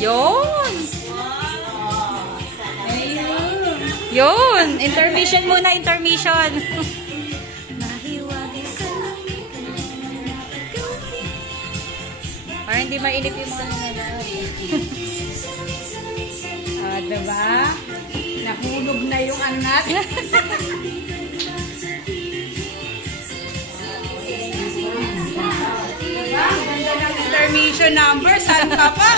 Yun! Yun! Intermission muna, intermission! Para hindi mainit yung mga nangyayari. Diba? Nahulog na yung anak. Ganda ng intermission number. Saan ka pa?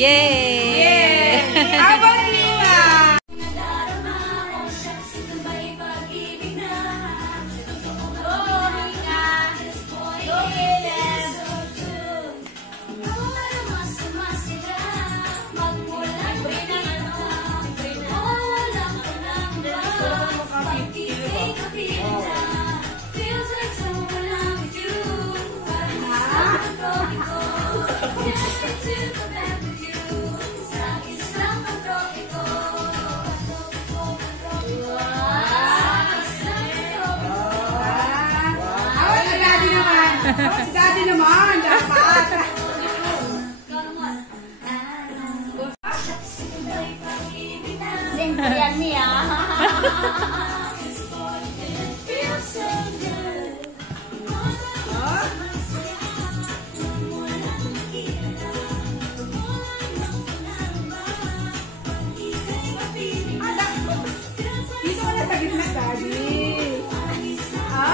Yay! Yay! Abang niya! Si Daddy naman, dapat. Sing yan niya. Dito ka na sa gitna, Daddy. Ha?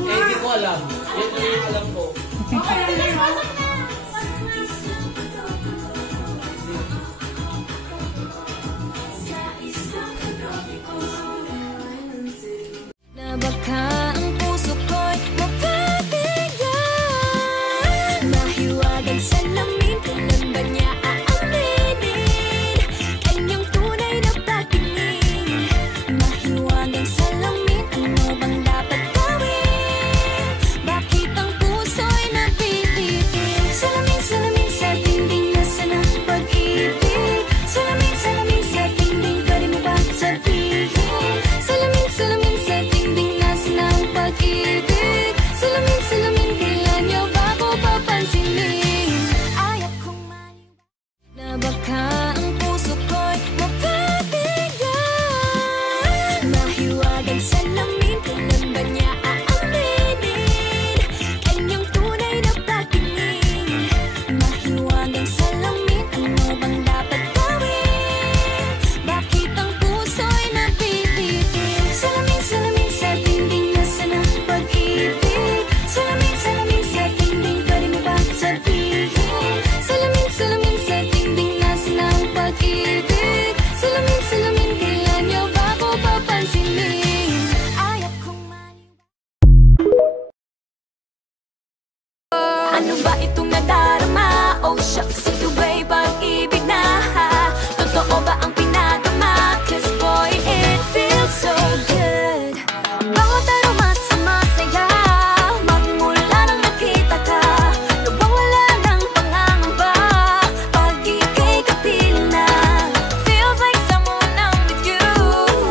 Hindi ko alam. Yan yung alam ko. Na baka ang puso ko'y mapapigyan. Mahiwagan sa lamin, kailan ba niya aaminin? Kanyang tunay na patingin. Mahiwagan sa lamin, ano bang dapat gawin? Bakit ang puso'y napipitin? Salamin, salamin sa dingding, nasa na pag-ibig? Salamin, salamin sa dingding, pwede mo ba sabihin? Salamin, salamin sa dingding, nasa na ang pag-ibig? Salamin, salamin, kailan niyo ba ko papansinin? Ayaw kong maniwala na baka ang puso ko'y mapapigyan. Mahiwagan sa lamin, kailan ba niya aaminin? Kanyang tunay na patingin. Mahiwagan sa lamin, ano bang dapat gawin? Bakit ang puso'y napipitin? Salamin, salamin sa dingding, nasa na pag-ibig? Salamin, salamin sa dingding, pwede mo ba sabihin? Salamin, salamin sa dingding, nasa na ang pag-ibig? Salamin, salamin, kailan niyo ba ko papansinin? Ayaw kong maniwala. Ano ba itong nadarama? Oh shucks, ito ba'y pag-ibig na? Totoo ba ang pinagama? 'Cause boy, it feels so good. Bawat aroma sumasaya, magmula nang nakita ka. Nawawala ng pangangamba, pag ika'y kapiling na. Feels like someone I'm with you,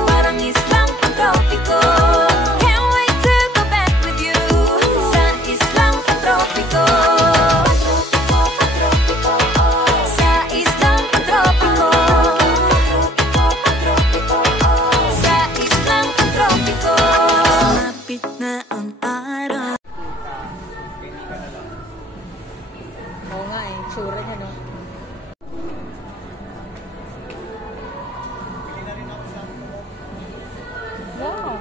parang islang pantropiko. Can't wait to go back with you, sa islang pantropiko. Sa islang pantropiko. Sa islang pantropiko. Malapit na ang araw. Oo nga eh, tsura niya, no? Wow!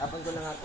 Tapon ko lang ako.